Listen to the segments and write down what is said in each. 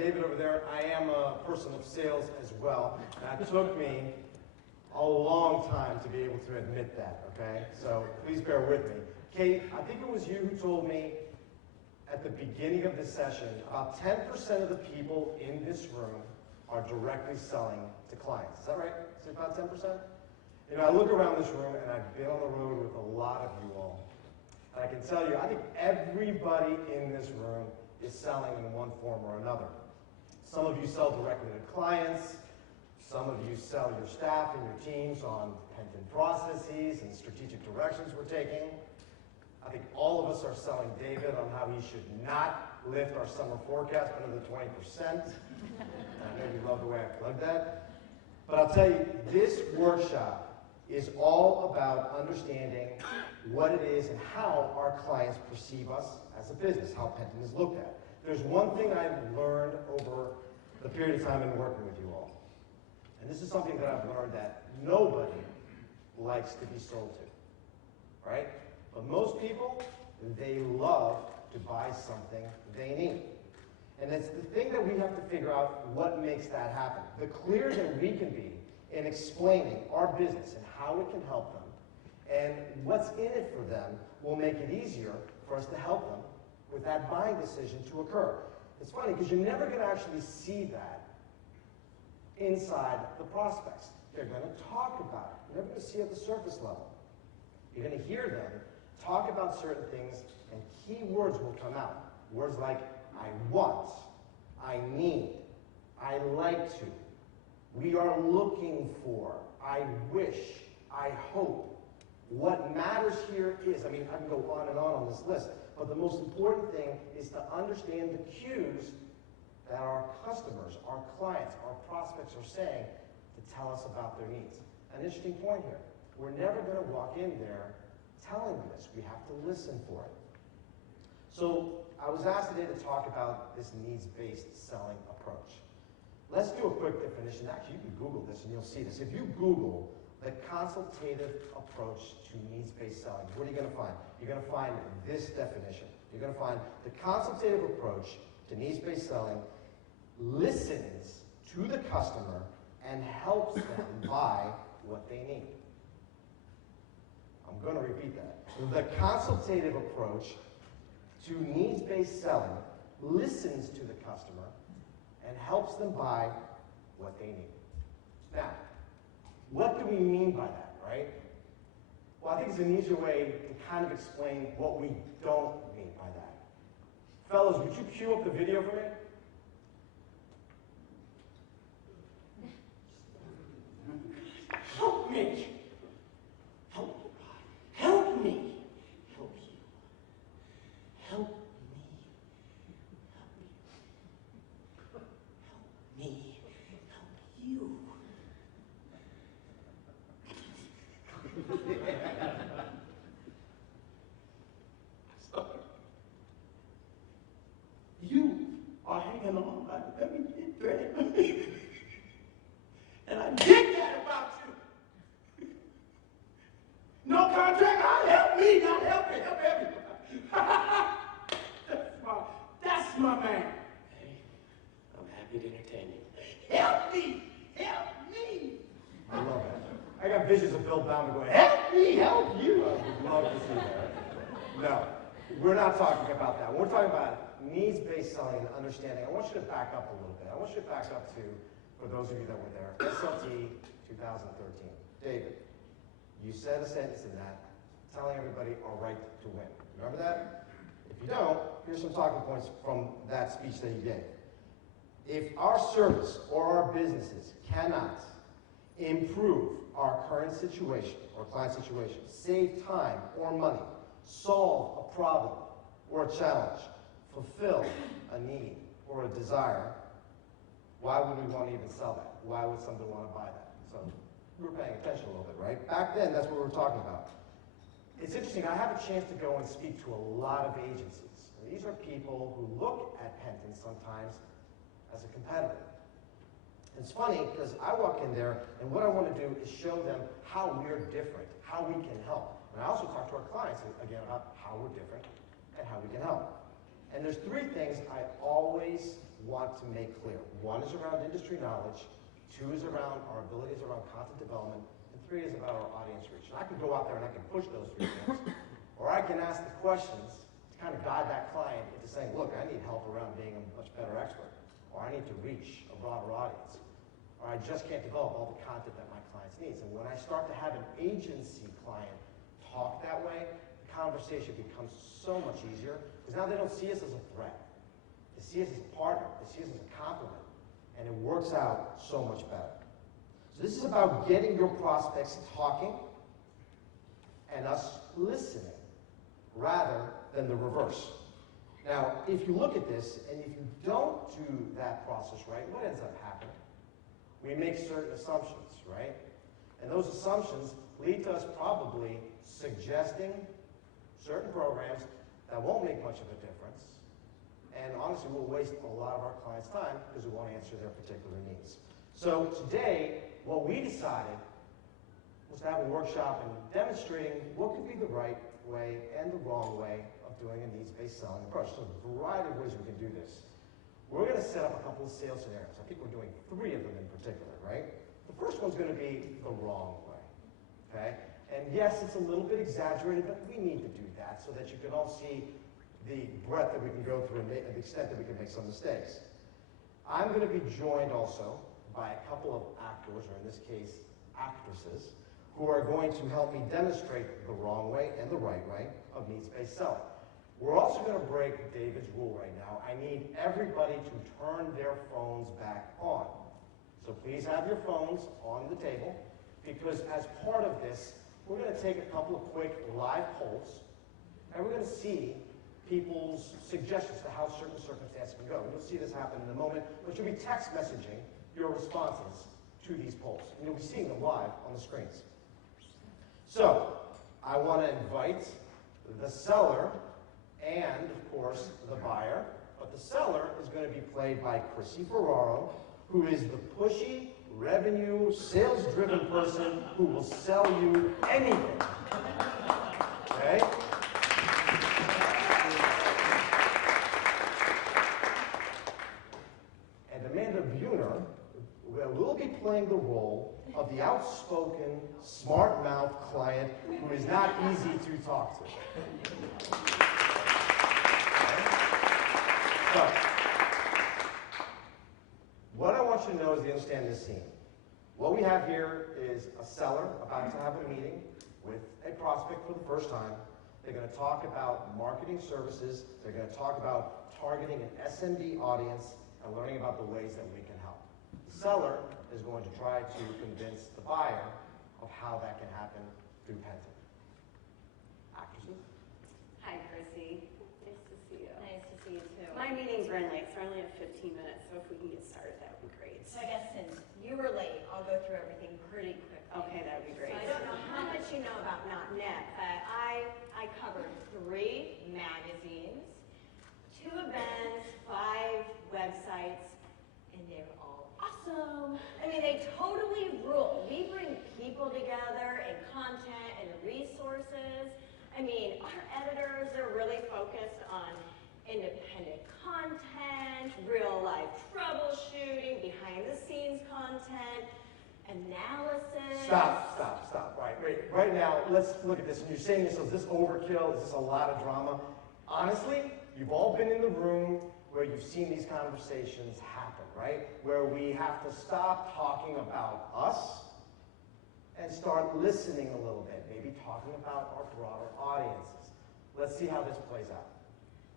David over there, I am a person of sales as well. And it took me a long time to be able to admit that, okay? So please bear with me. Kate, I think it was you who told me at the beginning of this session, about 10% of the people in this room are directly selling to clients. Is that right? Is it about 10%? You know, I look around this room, and I've been on the road with a lot of you all. And I can tell you, I think everybody in this room is selling in one form or another. Some of you sell directly to clients. Some of you sell your staff and your teams on Penton processes and strategic directions we're taking. I think all of us are selling David on how he should not lift our summer forecast under the 20%. I know you love the way I plugged that. But I'll tell you, this workshop is all about understanding what it is and how our clients perceive us as a business, how Penton is looked at. There's one thing I've learned over the period of time in working with you all. And this is something that I've learned that nobody likes to be sold to, right? But most people, they love to buy something they need. And it's the thing that we have to figure out what makes that happen. The clearer that we can be in explaining our business and how it can help them and what's in it for them will make it easier for us to help them with that buying decision to occur. It's funny because you're never going to actually see that inside the prospects. They're going to talk about it. You're never going to see it at the surface level. You're going to hear them talk about certain things, and key words will come out. Words like, I want, I need, I like to, we are looking for, I wish, I hope. What matters here is, I mean, I can go on this list, but the most important thing is to understand the cues that our customers, our clients, our prospects are saying to tell us about their needs. An interesting point here. We're never going to walk in there telling them this. We have to listen for it. So I was asked today to talk about this needs-based selling approach. Let's do a quick definition. Actually, you can Google this and you'll see this. If you Google the consultative approach to needs-based selling, what are you going to find? You're going to find this definition. You're going to find the consultative approach to needs-based selling listens to the customer and helps them buy what they need. I'm going to repeat that. The consultative approach to needs-based selling listens to the customer and helps them buy what they need. Now, what do we mean by that, right? Well, I think it's an easier way to kind of explain what we don't mean by that. Fellas, would you cue up the video for me? Help me. Help me. Help you. Help me. Help me. Help you. You are hanging on by the very thread. And I get that about you. No contract, God help me, God help me, help everybody. That's my man. Hey, I'm happy to entertain you. Help me, help me. I love that. I got visions of Bill Bauman going, help me, help you. I would love to see that. No, we're not talking about that. We're talking about needs-based selling and understanding. I want you to back up a little bit. I want you to back up to, for those of you that were there, SLT 2013. David, you said a sentence in that telling everybody our right to win. Remember that? If you don't, here's some talking points from that speech that you gave. If our service or our businesses cannot improve our current situation or client situation, save time or money, solve a problem or a challenge, fulfill a need or a desire, why would we want to even sell that? Why would somebody want to buy that? So we're paying attention a little bit, right? Back then, that's what we were talking about. It's interesting, I have a chance to go and speak to a lot of agencies. And these are people who look at Penton sometimes as a competitor. It's funny because I walk in there and what I want to do is show them how we're different, how we can help. And I also talk to our clients again about how we're different and how we can help. And there's three things I always want to make clear. One is around industry knowledge, two is around our abilities around content development, and three is about our audience reach. And I can go out there and I can push those 3 things, or I can ask the questions to kind of guide that client into saying, look, I need help around being a much better expert, or I need to reach a broader audience, or I just can't develop all the content that my clients need. And when I start to have an agency client talk that way, the conversation becomes so much easier, because now they don't see us as a threat. They see us as a partner. They see us as a compliment. And it works out so much better. So this is about getting your prospects talking and us listening rather than the reverse. Now, if you look at this, and if you don't do that process right, what ends up happening? We make certain assumptions, right? And those assumptions lead to us probably suggesting certain programs that won't make much of a difference. And honestly, we'll waste a lot of our clients' time because we won't answer their particular needs. So today, what we decided was to have a workshop and demonstrating what could be the right way and the wrong way of doing a needs-based selling approach. So a variety of ways we can do this. We're going to set up a couple of sales scenarios. I think we're doing 3 of them in particular, right? The first one's going to be the wrong way, okay? And yes, it's a little bit exaggerated, but we need to do that so that you can all see the breadth that we can go through and the extent that we can make some mistakes. I'm going to be joined also by a couple of actors, or in this case, actresses, who are going to help me demonstrate the wrong way and the right way of needs-based selling. We're also going to break David's rule right now. I need everybody to turn their phones back on. So please have your phones on the table, because as part of this, we're going to take a couple of quick live polls, and we're going to see people's suggestions to how certain circumstances can go. You'll see this happen in a moment, but you'll be text messaging your responses to these polls, and you'll be seeing them live on the screens. So, I want to invite the seller and, of course, the buyer, but the seller is going to be played by Chrissy Ferraro, who is the pushy, revenue, sales-driven person who will sell you anything. Okay? And Amanda Buhner will be playing the role of the outspoken, smart-mouthed client who is not easy to talk to. Okay? So, what I want you to know is to understand this scene. What we have here is a seller about to have a meeting with a prospect for the first time. They're going to talk about marketing services. They're going to talk about targeting an SMB audience and learning about the ways that we can help. The seller is going to try to convince the buyer of how that can happen through Penton. Actresses? Hi, Chrissy. Nice to see you. Nice to see you too. My meeting's running late, so I only have 15 minutes, so if we can get started, that would be great. So I guess since you were late, I'll go through everything pretty quickly. Okay, that would be great. So I don't know how much you know about .net, but I covered 3 magazines, 2 events, 5 websites, and they're all awesome. I mean, they totally rule. We bring people together and content and resources. I mean, our editors are really focused on independent content, real life troubleshooting, behind the scenes content, analysis. Stop. Right now, let's look at this. And you're saying this, is this overkill? Is this a lot of drama? Honestly, you've all been in the room where you've seen these conversations happen, right? Where we have to stop talking about us and start listening a little bit, maybe talking about our broader audiences. Let's see how this plays out.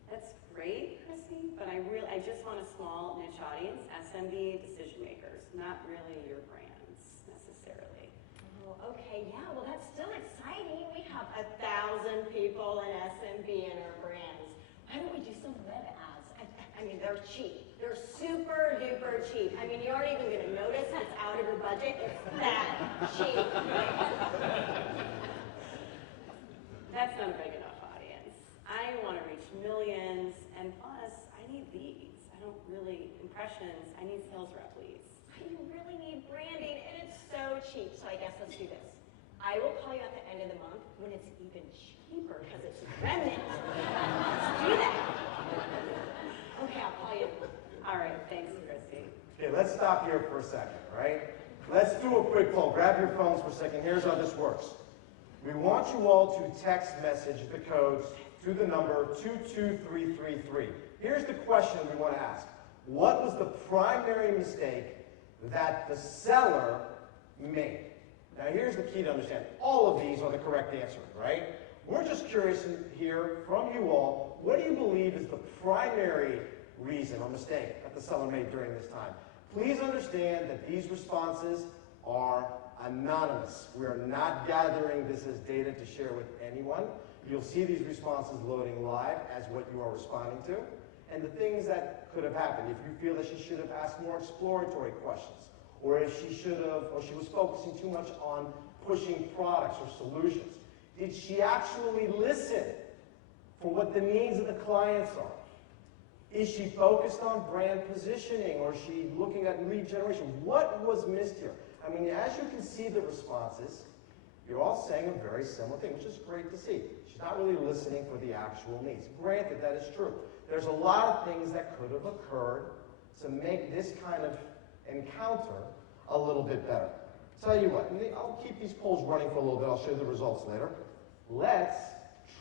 That's great, Chrissy, but I just want a small niche audience, SMB decision makers, not really your brands necessarily. Oh, okay, yeah, well that's still exciting. We have 1,000 people in SMB in our brands. Why don't we do some web ads? I mean, they're cheap. They're super duper cheap. I mean, you aren't even gonna notice it's out of your budget. It's that cheap. That's not a big enough audience. I want to reach millions, and plus, I need leads. I don't really, impressions, I need sales rep leads. You really need branding, and it's so cheap. So I guess let's do this. I will call you at the end of the month when it's even cheaper because it's remnant. Let's do that. Okay, I'll call you. All right, Okay, let's stop here for a second, right? Let's do a quick poll. Grab your phones for a second. Here's how this works. We want you all to text message the codes to the number 22333. Here's the question we want to ask. What was the primary mistake that the seller made? Now here's the key to understand. All of these are the correct answer, right? We're just curious to hear from you all, what do you believe is the primary reason or mistake that the seller made during this time? Please understand that these responses are anonymous. We are not gathering this as data to share with anyone. You'll see these responses loading live as what you are responding to, and the things that could have happened. If you feel that she should have asked more exploratory questions, or if she should have, or she was focusing too much on pushing products or solutions. Did she actually listen for what the needs of the clients are? Is she focused on brand positioning, or is she looking at lead generation? What was missed here? I mean, as you can see the responses, you're all saying a very similar thing, which is great to see. She's not really listening for the actual needs. Granted, that is true. There's a lot of things that could have occurred to make this kind of encounter a little bit better. Tell you what, I'll keep these polls running for a little bit. I'll show you the results later. Let's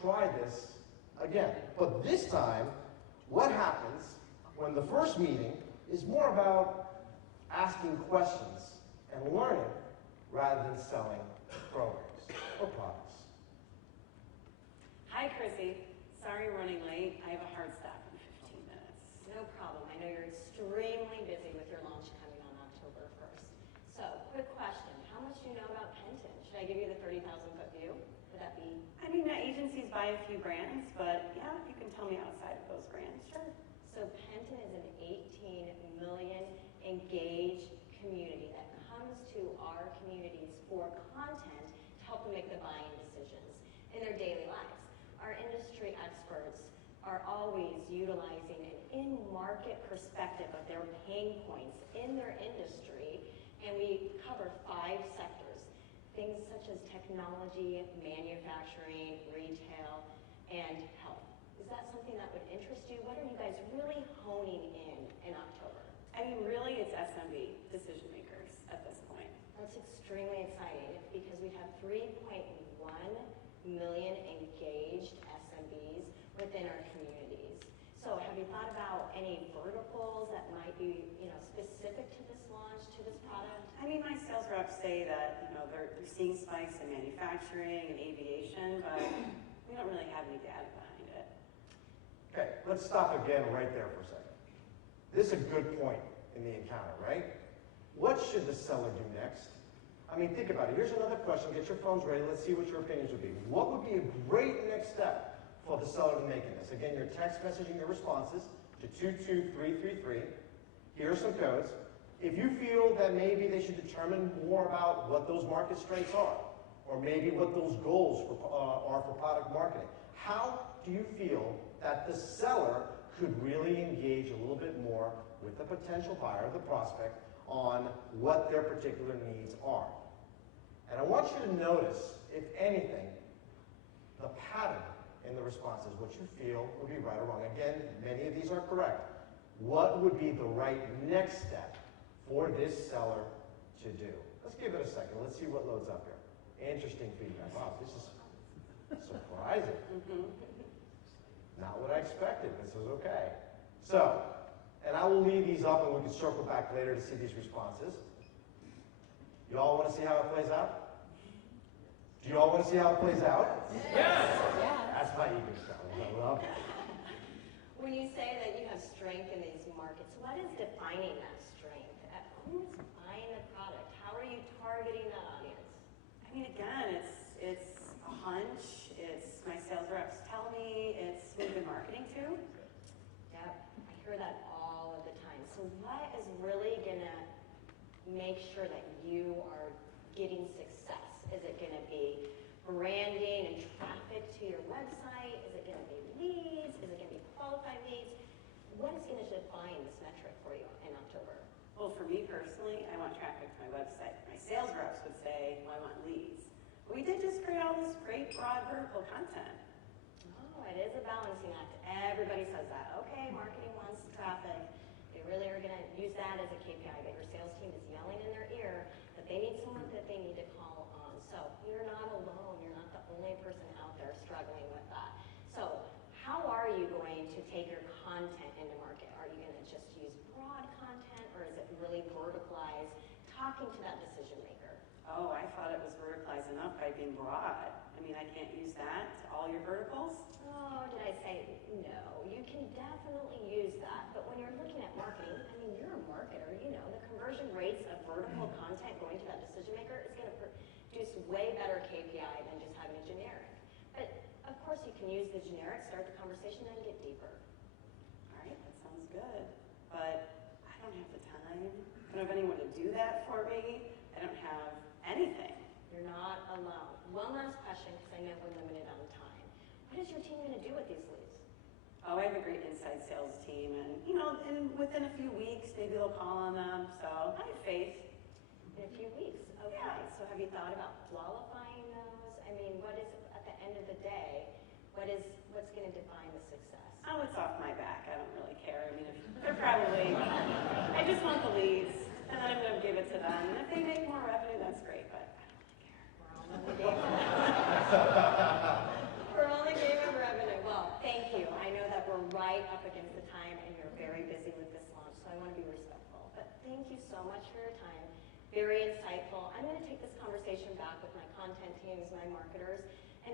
try this again. But this time, what happens when the first meeting is more about asking questions and learning rather than selling programs or products? Hi, Chrissy. Sorry I'm running late. I have a hard stop in 15 minutes. No problem. I know you're extremely busy with your launch coming on October 1st. So, quick question. How much do you know about Penton? Should I give you the 30,000-foot view? Would that be? I mean, agencies buy a few brands, but yeah, you can tell me outside of those brands, sure. So Penton is an 18 million engaged community that comes to our communities for content to help them make the buying decisions in their daily lives. Our industry experts are always utilizing an in-market perspective of their pain points in their industry, and we cover 5 sectors. Things such as technology, manufacturing, retail, and health. Is that something that would interest you? What are you guys really honing in October? I mean, really, it's SMB decision makers at this point. That's extremely exciting because we have 3.1 million engaged SMBs within our communities. So have you thought about any verticals that might be, specific to this launch, to this product? I mean, my sales reps say that, they're seeing spikes in manufacturing and aviation, but we don't really have any data behind it. Okay, let's stop again right there for a second. This is a good point in the encounter, right? What should the seller do next? I mean, think about it. Here's another question. Get your phones ready. Let's see what your opinions would be. What would be a great next step for the seller to make in this? Again, you're text messaging your responses to 22333. Here are some codes. If you feel that maybe they should determine more about what those market strengths are, or maybe what those goals are for product marketing, how do you feel that the seller could really engage a little bit more with the potential buyer, the prospect, on what their particular needs are? And I want you to notice, if anything, the pattern in the responses, what you feel would be right or wrong. Again, many of these are correct. What would be the right next step for this seller to do? Let's give it a second. Let's see what loads up here. Interesting feedback. Wow, this is surprising. Not what I expected. This is okay. So, and I will leave these up and we can circle back later to see these responses. You all want to see how it plays out? Do you all want to see how it plays out? Yes. That's my ego sound. I love it. When you say that you have strength in these markets, what is defining that strength? Who's buying the product? How are you targeting that audience? I mean, again, it's a hunch. It's my sales reps tell me. It's who we've been marketing to. Yep, I hear that all of the time. So what is really gonna make sure that you are getting success? Is it gonna be branding and traffic to your website? Is it gonna be leads? Is it gonna be qualified leads? What is gonna define this metric for you in October? Well, for me personally, I want traffic to my website. My sales reps would say, well, I want leads. But we did just create all this great broad vertical content. Oh, it is a balancing act. Everybody says that. Okay, marketing wants traffic. They really are gonna use that that as a KPI, that your sales team is yelling in their ear that they need someone that they need to call on. So you're not alone. You're not the only person out there struggling with that. So how are you going to take your content into market? Are you going to just use broad content, or is it really verticalized, talking to that decision maker? Oh, I thought it was verticalized enough by being broad. I mean, I can't use that to all your verticals? Oh, did I say no? You can definitely use that, but when you're looking at marketing, I mean, you're a marketer, you know, the conversion rates of vertical content going to that decision maker is going to produce way better KPI than just having a generic. But of course you can use the generic, start the conversation, then get deeper. All right, that sounds good, but I don't have the time. I don't have anyone to do that for me. I don't have anything. You're not alone. One last question, because I know we're limited on time. What is your team going to do with these leads? Oh, I have a great inside sales team, and you know, within a few weeks, maybe they'll call on them. So I have faith. In a few weeks, okay. Yeah. So have you thought about qualifying those? I mean, what is, at the end of the day, what's going to define the success? Oh, it's off my back. I don't really care. I mean, if they're probably, I just want the leads, and then I'm going to give it to them. And if they make more revenue, that's great, but I don't really care. We're all in the game. We're all in the game of revenue. Well, thank you. I know that we're right up against the time, and you're very busy with this launch, so I want to be respectful. But thank you so much for your time. Very insightful. I'm going to take this conversation back with my content teams, my marketers, and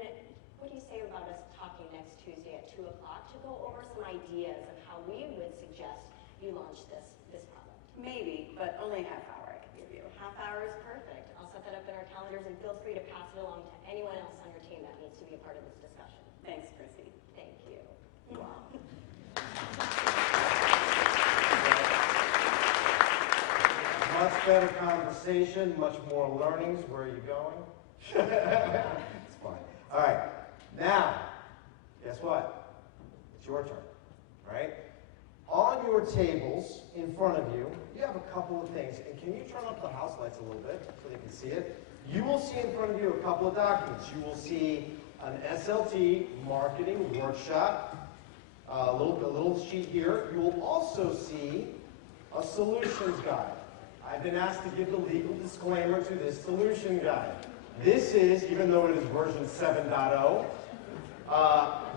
what do you say about us talking next Tuesday at 2 o'clock to go over some ideas of how we would suggest you launch this product? Maybe, but only a half hour I can give you. Half hour is perfect. I'll set that up in our calendars, and feel free to pass it along to anyone else on your team that needs to be a part of this discussion. Thanks, Chrissy. Thank you. Wow. Much better conversation, much more learnings. Where are you going? It's fine. All right. Now, guess what? It's your turn, right? On your tables in front of you, you have a couple of things. And can you turn up the house lights a little bit so they can see it? You will see in front of you a couple of documents. You will see an SLT marketing workshop, a little sheet here. You will also see a solutions guide. I've been asked to give the legal disclaimer to this solution guide. This is, even though it is version 7.0,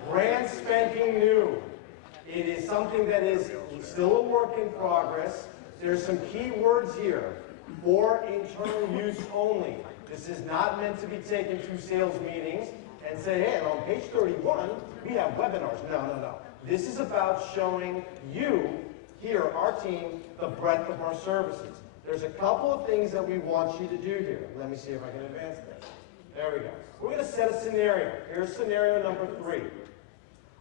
brand spanking new. It is something that is still a work in progress. There's some key words here. For internal use only. This is not meant to be taken to sales meetings and say, hey, and on page 31, we have webinars. No. This is about showing you, here, our team, the breadth of our services. There's a couple of things that we want you to do here. Let me see if I can advance this. There we go. We're going to set a scenario. Here's scenario number 3.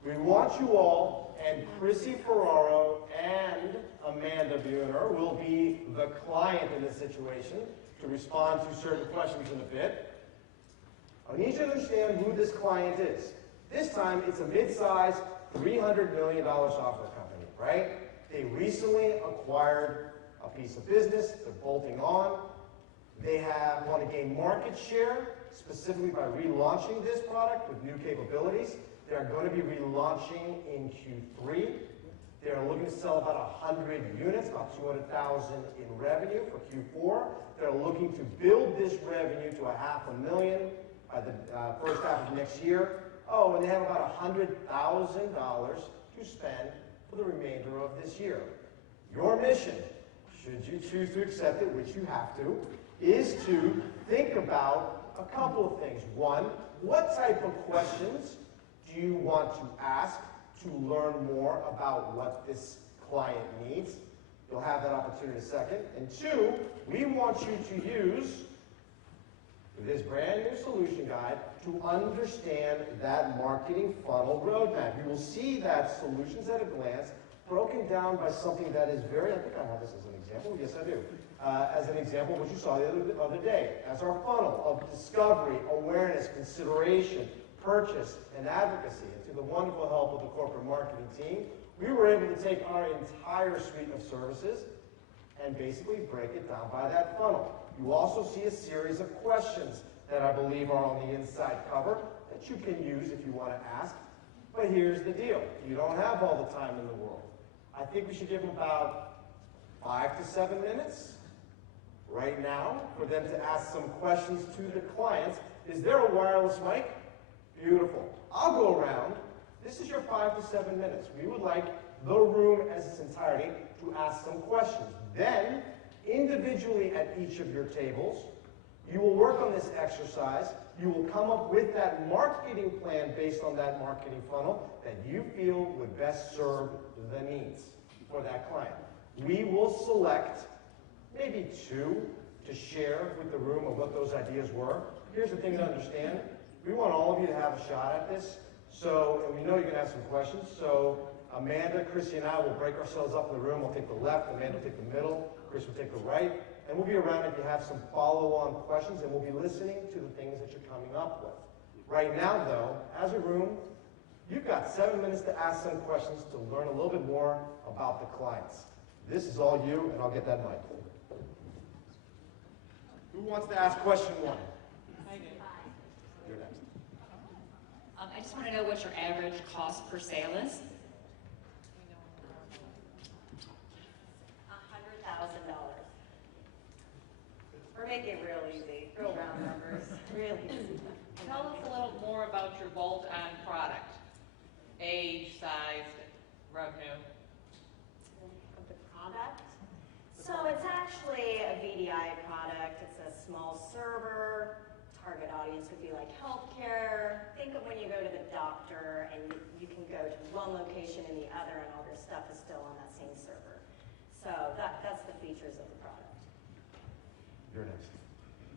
We want you all, and Chrissy Ferraro and Amanda Buhner will be the client in this situation to respond to certain questions in a bit. I need you to understand who this client is. This time, it's a mid-sized $300 million software company, right? They recently acquired a piece of business. They're bolting on. They want to gain market share, specifically by relaunching this product with new capabilities. They're going to be relaunching in Q3. They're looking to sell about 100 units, about 200,000 in revenue for Q4. They're looking to build this revenue to $500,000 by the first half of next year. Oh, and they have about $100,000 to spend for the remainder of this year. Your mission, should you choose to accept it, which you have to, is to think about a couple of things. One, what type of questions do you want to ask to learn more about what this client needs? You'll have that opportunity in a second. And 2, we want you to use this brand new solution guide to understand that marketing funnel roadmap. You will see that solutions at a glance broken down by something that is very, I think I have this as an example. Yes, I do. As an example, what you saw the other day, as our funnel of discovery, awareness, consideration, purchase, and advocacy. And through the wonderful help of the corporate marketing team, we were able to take our entire suite of services and basically break it down by that funnel. You also see a series of questions that I believe are on the inside cover that you can use if you want to ask. But here's the deal. You don't have all the time in the world. I think we should give them about 5 to 7 minutes right now for them to ask some questions to the clients. Is there a wireless mic? Beautiful. I'll go around. This is your 5 to 7 minutes. We would like the room as its entirety to ask some questions. Then, individually at each of your tables, you will work on this exercise. You will come up with that marketing plan based on that marketing funnel that you feel would best serve the needs for that client. We will select maybe 2 to share with the room of what those ideas were. Here's the thing to understand. We want all of you to have a shot at this. So, and we know you're going to have some questions. So, Amanda, Chrissy, and I will break ourselves up in the room. I'll take the left, Amanda will take the middle, Chris will take the right. And we'll be around if you have some follow-on questions, and we'll be listening to the things that you're coming up with. Right now, though, as a room, you've got 7 minutes to ask some questions to learn a little bit more about the clients. This is all you, and I'll get that mic. Who wants to ask question 1? I do. You're next. I just want to know what your average cost per sale is. $100,000. We're making it real easy, real round numbers, real easy. Tell us a little more about your bolt-on product. Age, size, revenue. Of the product. So it's actually a VDI product. It's a small server. Target audience would be like healthcare. Think of when you go to the doctor and you can go to one location and the other and all your stuff is still on that same server. So that's the features of the product. You're next.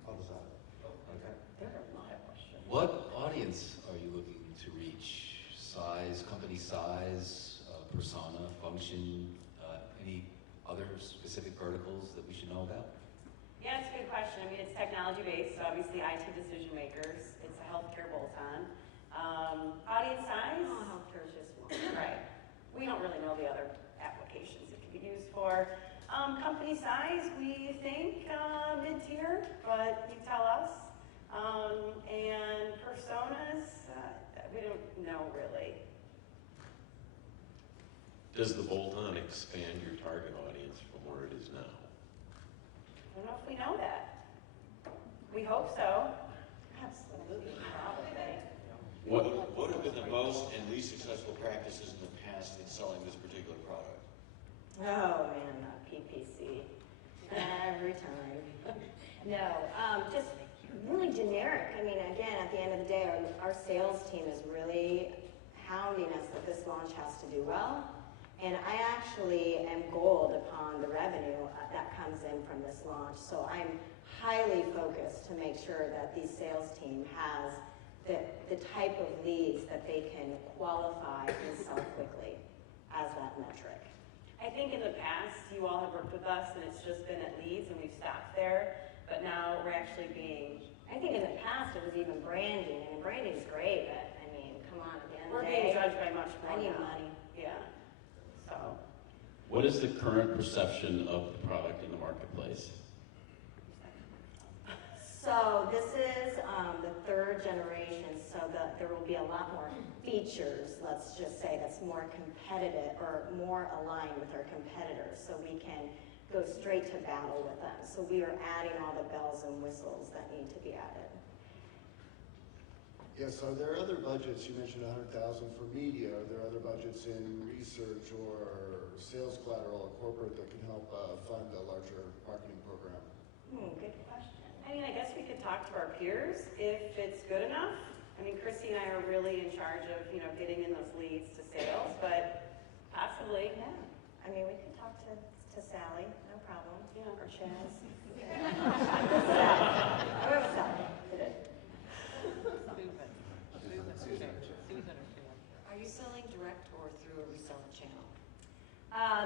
I'll decide. Okay. There are a lot of questions. What audience are you looking to reach? Size, company size, persona, function, any other specific verticals that we should know about? Yeah, it's a good question. I mean, it's technology-based, so obviously IT decision makers. It's a healthcare bolt-on. Audience size? Oh, healthcare is just one. Right. We don't really know the other applications it can be used for. Company size, we think mid-tier, but you tell us. And personas, we don't know really. Does the bolt-on expand your target audience from where it is now? I don't know if we know that. We hope so. Absolutely, probably. What have been the most and least successful practices in the past in selling this particular product? Oh man, not PPC. Every time. No, just really generic. I mean, again, at the end of the day, our sales team is really hounding us that this launch has to do well. And I actually am gold upon the revenue that comes in from this launch. So I'm highly focused to make sure that the sales team has the type of leads that they can qualify and sell quickly as that metric. I think in the past, you all have worked with us and it's just been at leads and we've stopped there. But now we're actually being... I think in the past it was even branding. I mean, branding's great, but I mean, come on, at the end of We're the being day, judged by much more I need now. money. Yeah. So, What is the current perception of the product in the marketplace? So this is the 3rd generation, so there will be a lot more features, let's just say, that's more competitive or more aligned with our competitors, so we can go straight to battle with them. So we are adding all the bells and whistles that need to be added. Yes, are there other budgets, you mentioned 100,000 for media, are there other budgets in research or sales collateral or corporate that can help fund a larger marketing program? good question. I mean, I guess we could talk to our peers if it's good enough. I mean, Chrissy and I are really in charge of, getting in those leads to sales, but possibly. Yeah, I mean, we could talk to Sally, no problem. Yeah. Or Chaz. Sally. I went with Sally. Are you selling direct or through a reseller channel?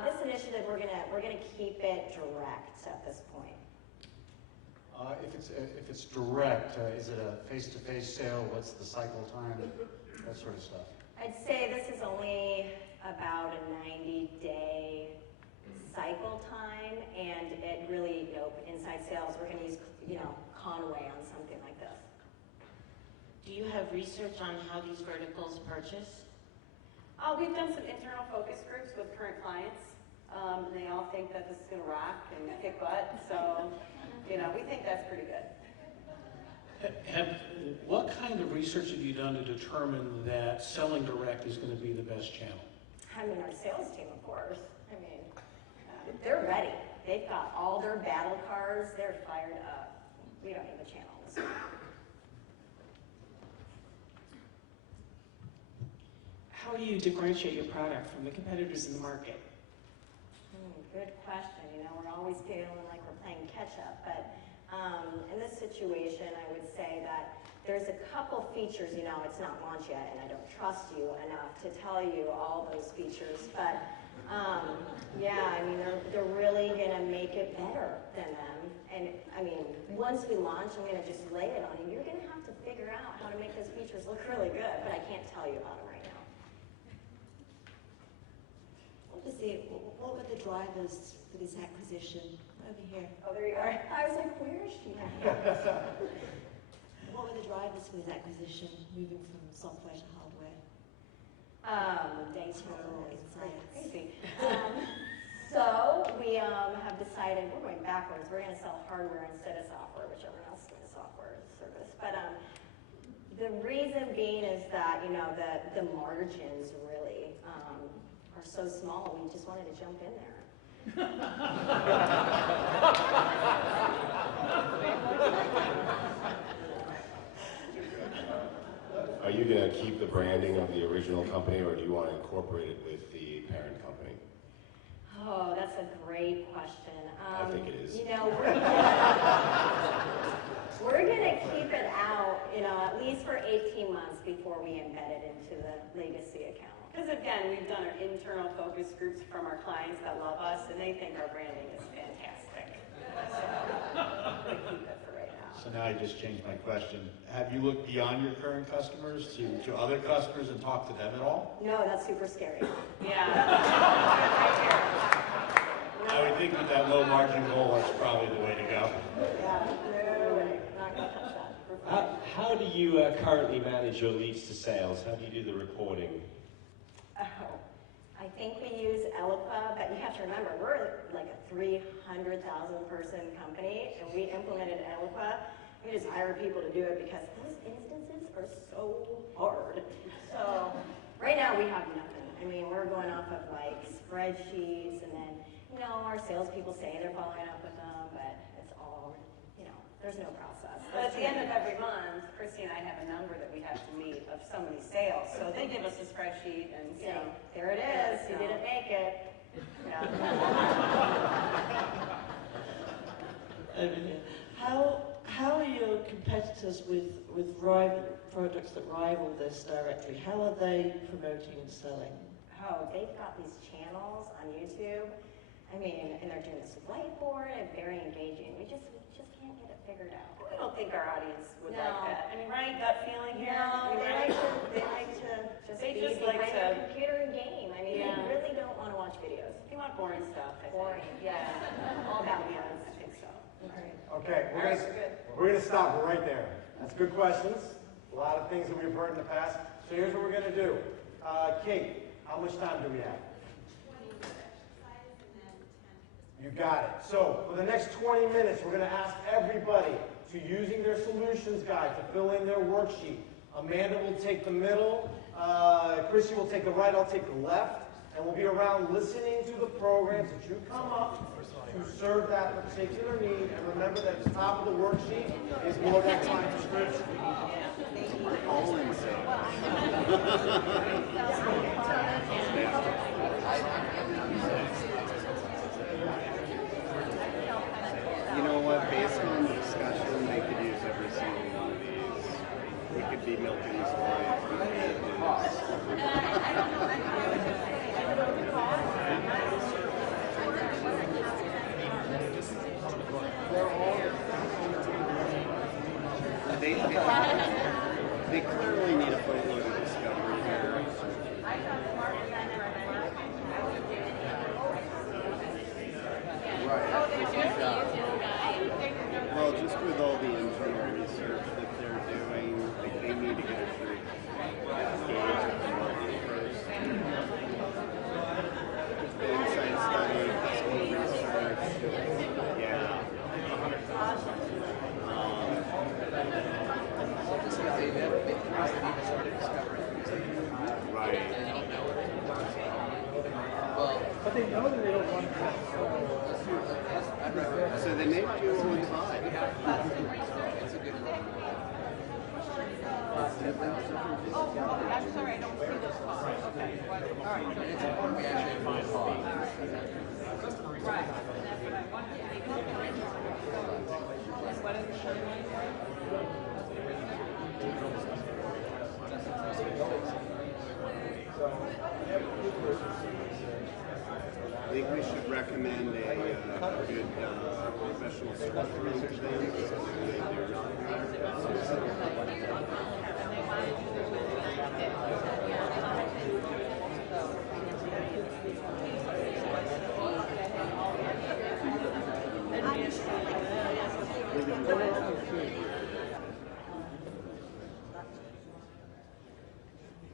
This initiative, we're gonna keep it direct at this point. If it's direct, is it a face-to-face sale? What's the cycle time? That sort of stuff. I'd say this is only about a 90-day cycle time, and it really, inside sales, we're gonna use, Conway on something like this. Do you have research on how these verticals purchase? We've done some internal focus groups with current clients. And they all think that this is going to rock and kick butt. So, you know, we think that's pretty good. What kind of research have you done to determine that selling direct is going to be the best channel? I mean, our sales team, of course. I mean, they're ready. They've got all their battle cards. They're fired up. We don't need the channels. How do you differentiate your product from the competitors in the market? Good question. You know, we're always feeling like we're playing catch up, but in this situation, I would say that there's a couple features, you know, it's not launched yet, and I don't trust you enough to tell you all those features, but yeah, I mean, they're really gonna make it better than them. And I mean, once we launch, I'm gonna just lay it on you. You're gonna have to figure out how to make those features look really good, but I can't tell you about them right now. What were the drivers for this acquisition? Over here. Oh, there you are. I was like, where is she? What were the drivers for this acquisition, moving from software to hardware? Data or insights? crazy. So we have decided we're going backwards. We're going to sell hardware instead of software, which everyone else is doing software as a service. But the reason being is that, you know, the margins really are so small. We just wanted to jump in there. Are you going to keep the branding of the original company, or do you want to incorporate it with the parent company? Oh, that's a great question. I think it is. You know, we're gonna keep it out, you know, at least for 18 months before we embed it into the legacy account. Because again, we've done our internal focus groups from our clients that love us, and they think our branding is fantastic. So, we're gonna keep it for right now. So now I just changed my question. Have you looked beyond your current customers to other customers and talked to them at all? No, that's super scary. Yeah. I would think with that low margin goal, that's probably the way to go. Yeah, no way. Not gonna touch that. How do you currently manage your leads to sales? How do you do the reporting? Oh, I think we use Eloqua, but you have to remember, we're like a 300,000 person company, and we implemented Eloqua. We just hire people to do it because those instances are so hard. So right now we have nothing. I mean, we're going off of like spreadsheets, and then, you know, our salespeople say they're following up with them, but it's all, you know, there's no process. But at the end of every month, Christy and I have a number that we have to meet of somebody's sales. So they give us a spreadsheet and say, there it is, you didn't make it. Yeah. Over here. How are your competitors with rival products that rival this directory? How are they promoting and selling? Oh, they've got these channels on YouTube. I mean, and they're doing this whiteboard and very engaging. We just can't get it figured out. We don't think our audience would No. like that. I mean, right? Gut feeling here? No, they like to just They be just like behind to- the computer and game. I mean, Yeah. they really don't want to watch videos. They want boring stuff, I think. Boring, yeah. All about guns. I think so. Okay, we're gonna stop right there. That's good questions. A lot of things that we've heard in the past. So here's what we're gonna do. Kate, how much time do we have? 20 exercise and then 10. You got it. So for the next 20 minutes, we're gonna ask everybody to using their solutions guide to fill in their worksheet. Amanda will take the middle, Chrissy will take the right, I'll take the left, and we'll be around listening to the programs that you come up to serve that particular need. And remember that at the top of the worksheet is more than client description. You know what, based on the discussion, they could use every single one of these. We could be milking this client for 8 They clearly need a footload of discovery here. Well, just with all the internal research that they're doing, they need to get a pretty gauge of the market first. The insight study they know that they don't want to So they may do all in five. Oh, I'm sorry, I don't see those calls. Okay. All right. And it's important we actually find five. Right. That's what I wanted. What is the shirt? I think we should recommend a good professional search firm to them because they do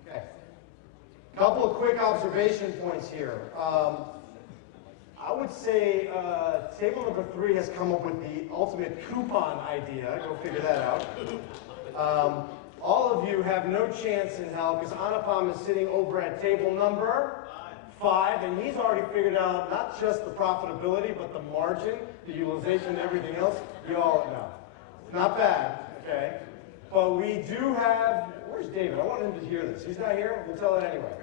Okay. Couple of quick observation points here. I would say table number 3 has come up with the ultimate coupon idea. Go figure that out. All of you have no chance in hell because Anupam is sitting over at table number 5, and he's already figured out not just the profitability, but the margin, the utilization, and everything else. You all know. Not bad, okay? But we do have, where's David? I want him to hear this. He's not here? We'll tell it anyway.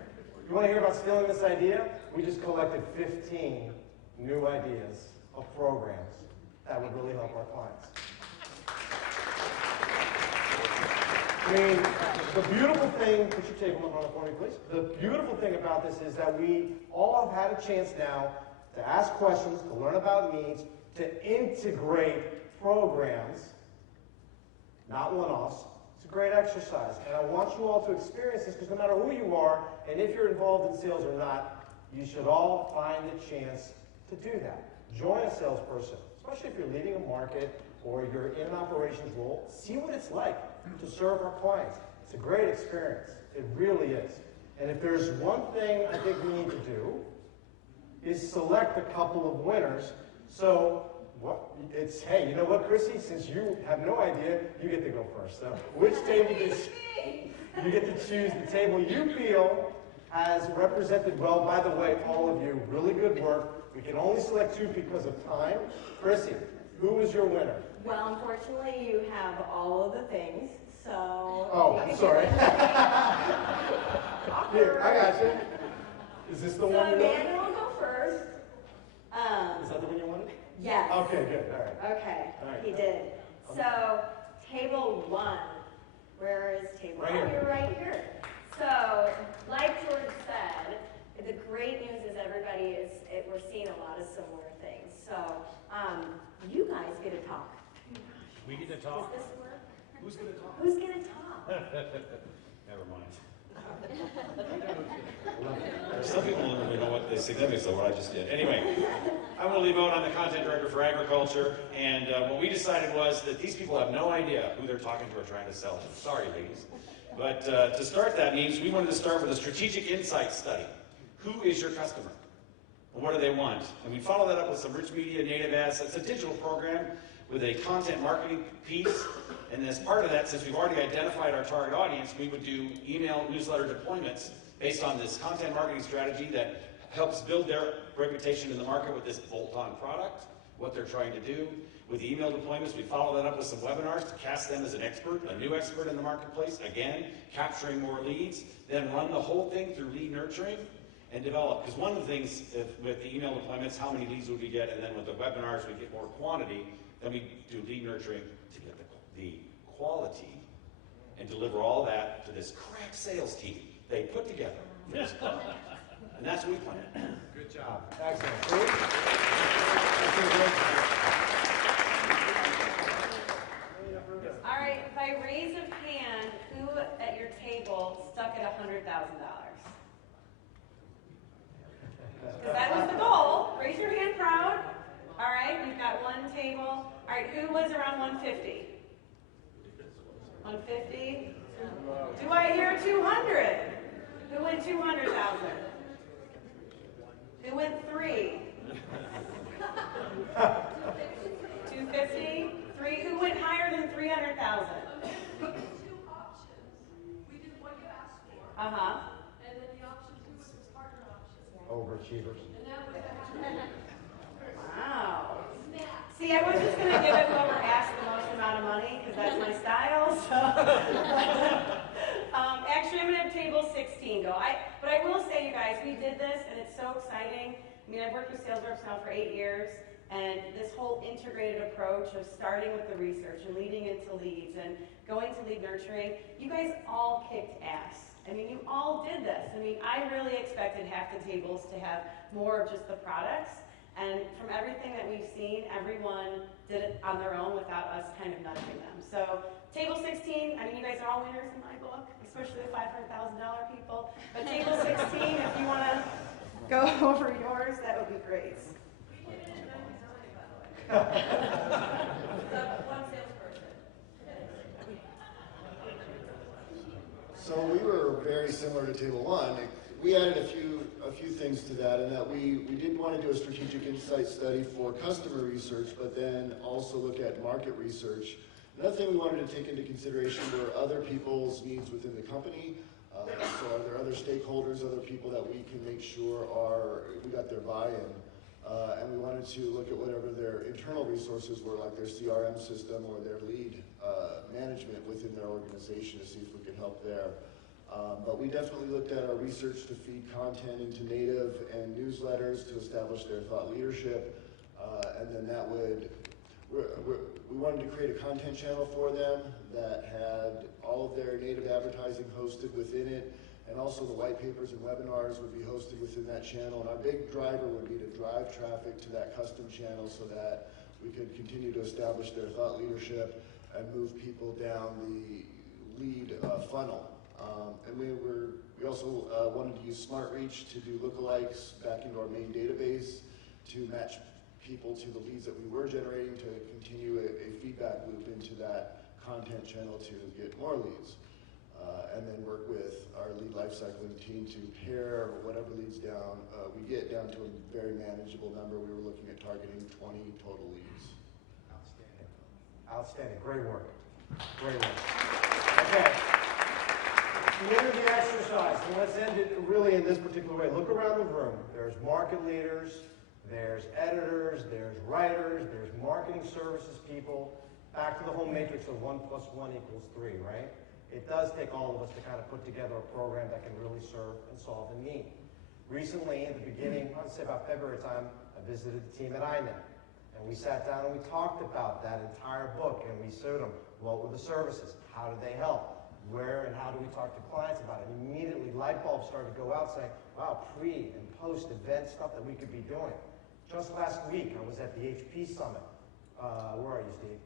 You want to hear about stealing this idea? We just collected 15 new ideas of programs that would really help our clients. I mean, the beautiful thing, put your table number on it for me, please. The beautiful thing about this is that we all have had a chance now to ask questions, to learn about needs, to integrate programs, not one-offs. It's a great exercise, and I want you all to experience this because no matter who you are, and if you're involved in sales or not, you should all find the chance to do that. Join a salesperson, especially if you're leading a market or you're in an operations role. See what it's like to serve our clients. It's a great experience. It really is. And if there's one thing I think we need to do is select a couple of winners. So it's, hey, you know what, Chrissy? Since you have no idea, you get to go first. So which table you get to choose the table you feel has represented well. By the way, all of you, really good work. We can only select 2 because of time. Chrissy, who was your winner? Well, unfortunately, you have all of the things, so... Oh, I'm sorry. Here, I got you. Is this the one you wanted? So Dan will go first. Is that the one you wanted? Yes. Okay, good. All right. Okay, All right. he did. So, table 1. Where is table 1? Right here. You're right here. So, like George said, the great news is we're seeing a lot of similar things. So, you guys get to talk. We get to talk? Does this work? Who's going to talk? Who's going to talk? Never mind. Some people don't really know what the significance of what I just did. Anyway, I'm going to leave out on the content director for agriculture, and what we decided was that these people have no idea who they're talking to or trying to sell to. Sorry, ladies. But to start that means we wanted to start with a strategic insight study. Who is your customer? And what do they want? And we follow that up with some rich media native ads. It's a digital program with a content marketing piece. And as part of that, since we've already identified our target audience, we would do email newsletter deployments based on this content marketing strategy that helps build their reputation in the market with this bolt-on product, what they're trying to do. With the email deployments, we follow that up with some webinars to cast them as an expert, a new expert in the marketplace, again, capturing more leads, then run the whole thing through lead nurturing and develop. Because one of the things with the email deployments, how many leads would we get, and then with the webinars, we get more quantity, then we do lead nurturing to get the quality and deliver all that to this crack sales team they put together for this club. And that's what we plan. Good job. Excellent. All right, if I raise a hand, who at your table stuck at $100,000? Because that was the goal. Raise your hand proud. All right, we've got one table. All right, who was around 150? 150? Do I hear 200? Who went 200,000? Who went 3? 250? 3? Who went higher than 300,000? We did 2 options. We did what you asked for. Uh-huh. And then the option 2 was this partner option. Overachievers. And that was See, I was just going to give it whoever asked the most amount of money, because that's my style, so. Actually, I'm going to have table 16 go. But I will say, you guys, we did this, and it's so exciting. I mean, I've worked with sales reps now for 8 years, and this whole integrated approach of starting with the research and leading into leads and going to lead nurturing, you guys all kicked ass. I mean, you all did this. I mean, I really expected half the tables to have more of just the products. And from everything that we've seen, everyone did it on their own without us kind of nudging them. So table 16, I mean, you guys are all winners in my book, especially the $500,000 people. But table 16, if you want to go over yours, that would be great. One salesperson. So we were very similar to Table 1. We added a few things to that, in that we did want to do a strategic insight study for customer research, but then also look at market research. Another thing we wanted to take into consideration were other people's needs within the company. So are there other stakeholders, other people that we can make sure we got their buy-in? And we wanted to look at whatever their internal resources were, like their CRM system or their lead management within their organization, to see if we could help there. But we definitely looked at our research to feed content into native and newsletters to establish their thought leadership. And then we wanted to create a content channel for them that had all of their native advertising hosted within it. And also the white papers and webinars would be hosted within that channel. And our big driver would be to drive traffic to that custom channel so that we could continue to establish their thought leadership and move people down the lead funnel. And we also wanted to use Smart Reach to do lookalikes back into our main database to match people to the leads that we were generating, to continue a feedback loop into that content channel to get more leads. And then work with our lead lifecycling team to pare whatever leads down. We get down to a very manageable number. We were looking at targeting 20 total leads. Outstanding. Outstanding. Great work. Great work. Okay. The end of the exercise, and let's end it really in this particular way. Look around the room. There's market leaders, there's editors, there's writers, there's marketing services people. Back to the whole matrix of 1 + 1 = 3, right? It does take all of us to kind of put together a program that can really serve and solve a need. Recently, at the beginning, I'd say about February time, I visited the team at INET. And we sat down and we talked about that entire book, and we showed them what were the services, how do they help, where and how do we talk to clients about it. And immediately light bulbs started to go out saying, wow, pre and post event stuff that we could be doing. Just last week, I was at the HP Summit. Where are you, Steve?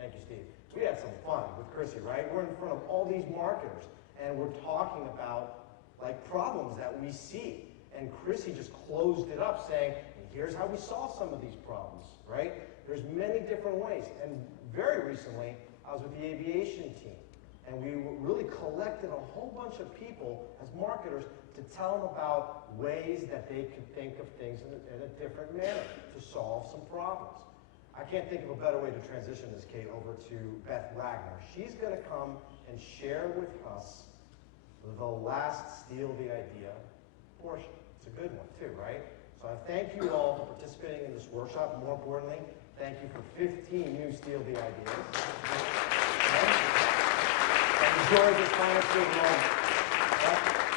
Thank you, Steve. We had some fun with Chrissy, right? We're in front of all these marketers, and we're talking about like problems that we see. And Chrissy just closed it up saying, here's how we solve some of these problems, right? There's many different ways. And very recently, I was with the aviation team, and we really collected a whole bunch of people as marketers to tell them about ways that they could think of things in a different manner to solve some problems. I can't think of a better way to transition this, Kate, over to Beth Wagner. She's going to come and share with us the last Steal the Idea portion. It's a good one, too, right? So I thank you all for participating in this workshop. More importantly, thank you for 15 new Steal the Ideas. And enjoy this final moment.